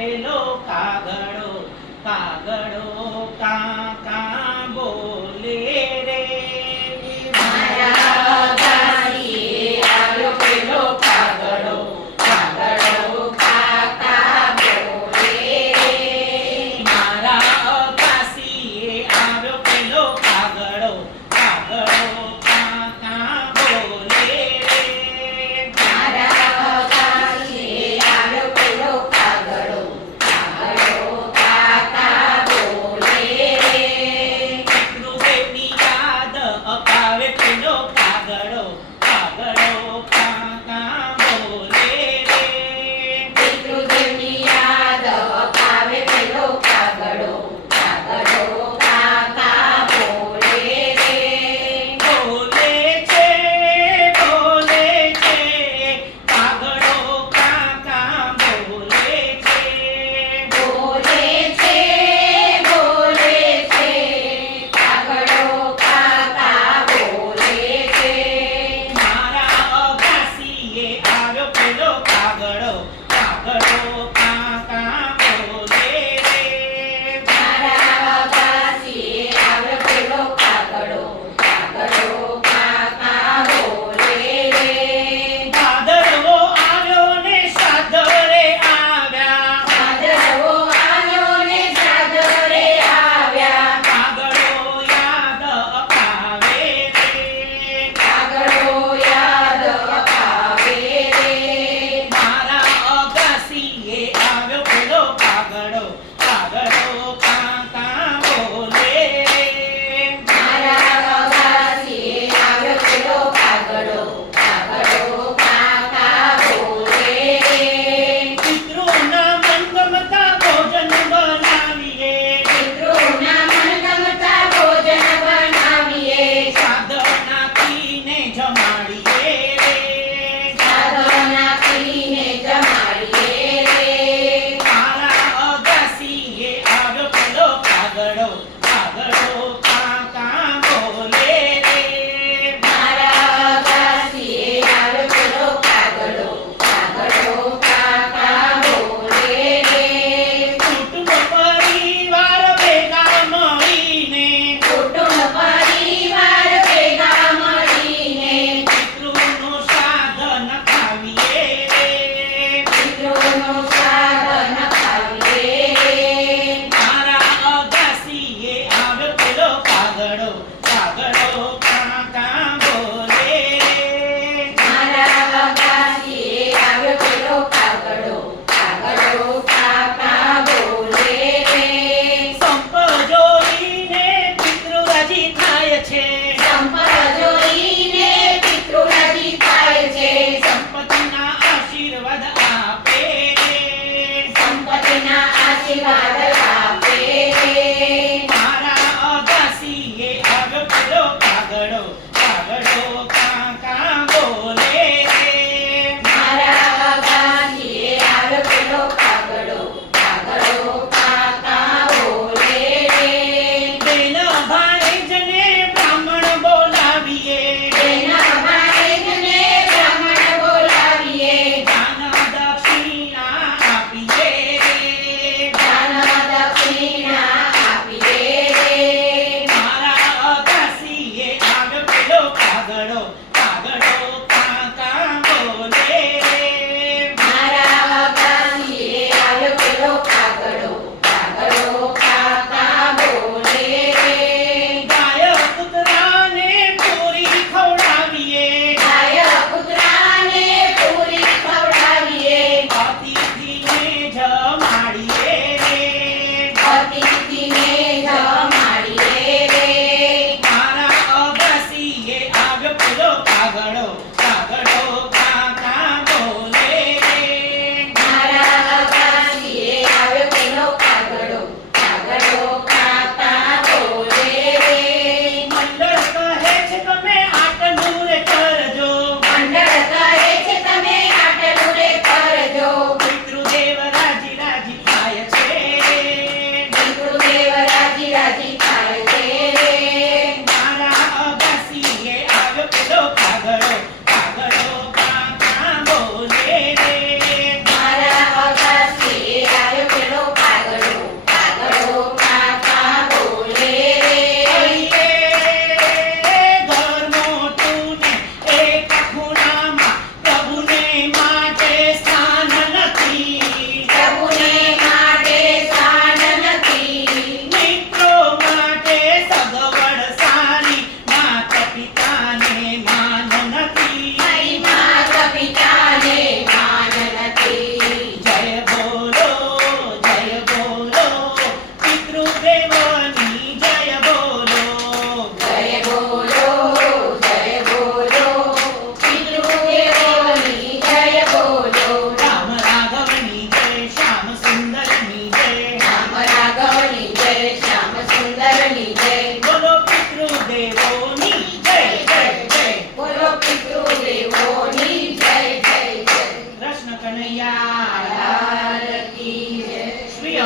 પેલો કાગળો કાગળ પેલો કાગળો કાગળો Chị! શ્યામ જય બોલો પિતૃ જય જય જય બોલો જય જય જય કનૈયા શ્રી